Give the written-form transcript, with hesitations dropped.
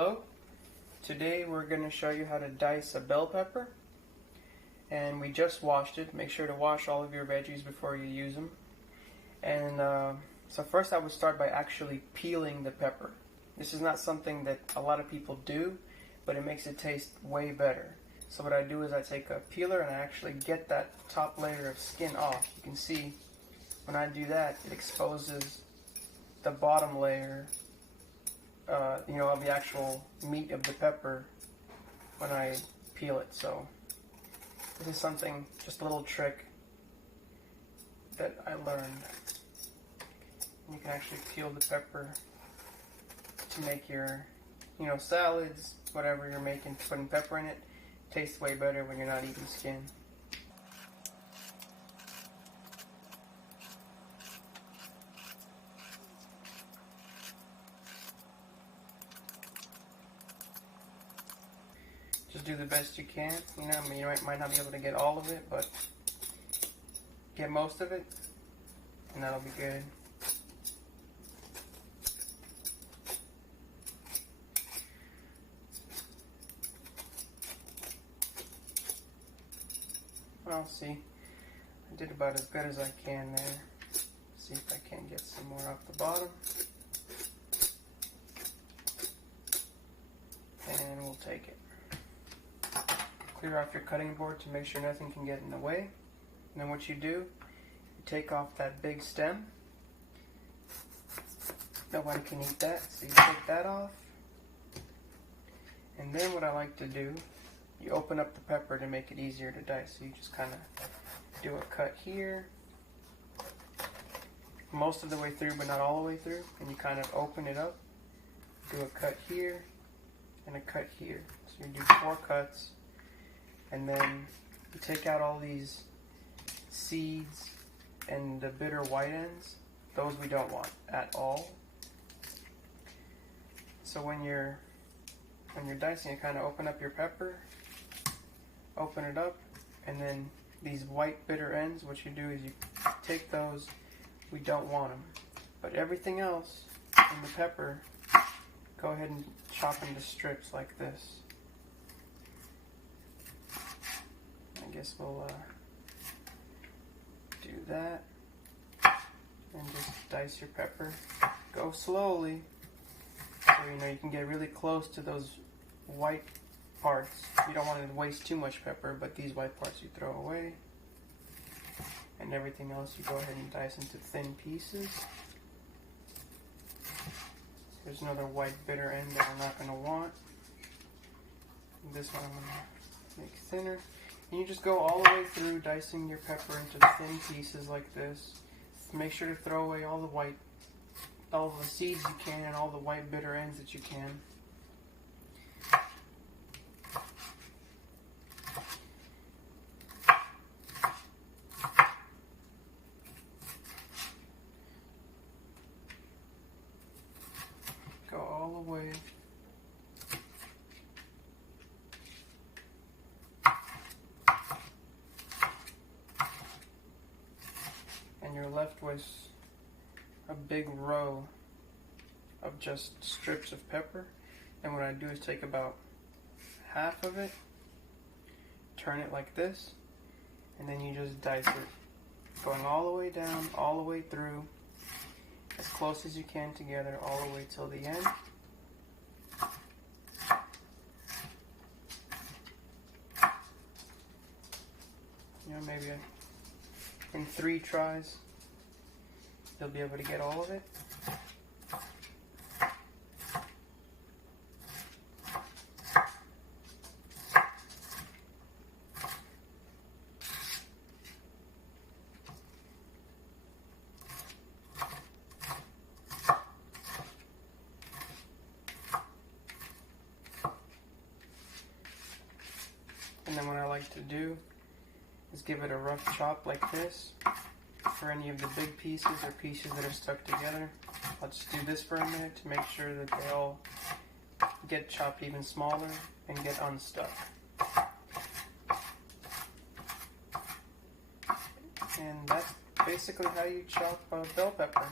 Hello, today we're going to show you how to dice a bell pepper, and we just washed it. Make sure to wash all of your veggies before you use them. And so first I would start by actually peeling the pepper. This is not something that a lot of people do, but it makes it taste way better. So what I do is I take a peeler and I actually get that top layer of skin off. You can see when I do that, it exposes the bottom layer of the actual meat of the pepper when I peel it. So this is something, just a little trick that I learned. You can actually peel the pepper to make your, salads, whatever you're making, putting pepper in it. Tastes way better when you're not eating skin. Just do the best you can. You might not be able to get all of it, but get most of it, and that'll be good. I'll see. I did about as good as I can there. See if I can get some more off the bottom. And we'll take it. Clear off your cutting board to make sure nothing can get in the way. And then what you do, you take off that big stem. Nobody can eat that, so you take that off. And then what I like to do, you open up the pepper to make it easier to dice. So you just kind of do a cut here, most of the way through, but not all the way through. And you kind of open it up, do a cut here, and a cut here. So you do 4 cuts. And then you take out all these seeds and the bitter white ends. Those we don't want at all. So when you're dicing, you kind of open up your pepper, open it up, and then these white bitter ends, what you do is you take those, we don't want them. But everything else in the pepper, go ahead and chop into strips like this. I guess we'll do that, and just dice your pepper. Go slowly, so you can get really close to those white parts. You don't want to waste too much pepper, but these white parts you throw away, and everything else you go ahead and dice into thin pieces. There's another white bitter end that we're not going to want. This one I'm going to make thinner. And you just go all the way through dicing your pepper into thin pieces like this. Make sure to throw away all the seeds you can and all the white bitter ends that you can. Go all the way. And you're left with a big row of just strips of pepper. And what I do is take about half of it, turn it like this, and then you just dice it, going all the way down, all the way through, as close as you can together, all the way till the end. Maybe in 3 tries, you'll be able to get all of it. And then what I like to do is give it a rough chop like this for any of the big pieces or pieces that are stuck together. I'll just do this for a minute to make sure that they all get chopped even smaller and get unstuck. And that's basically how you chop bell pepper.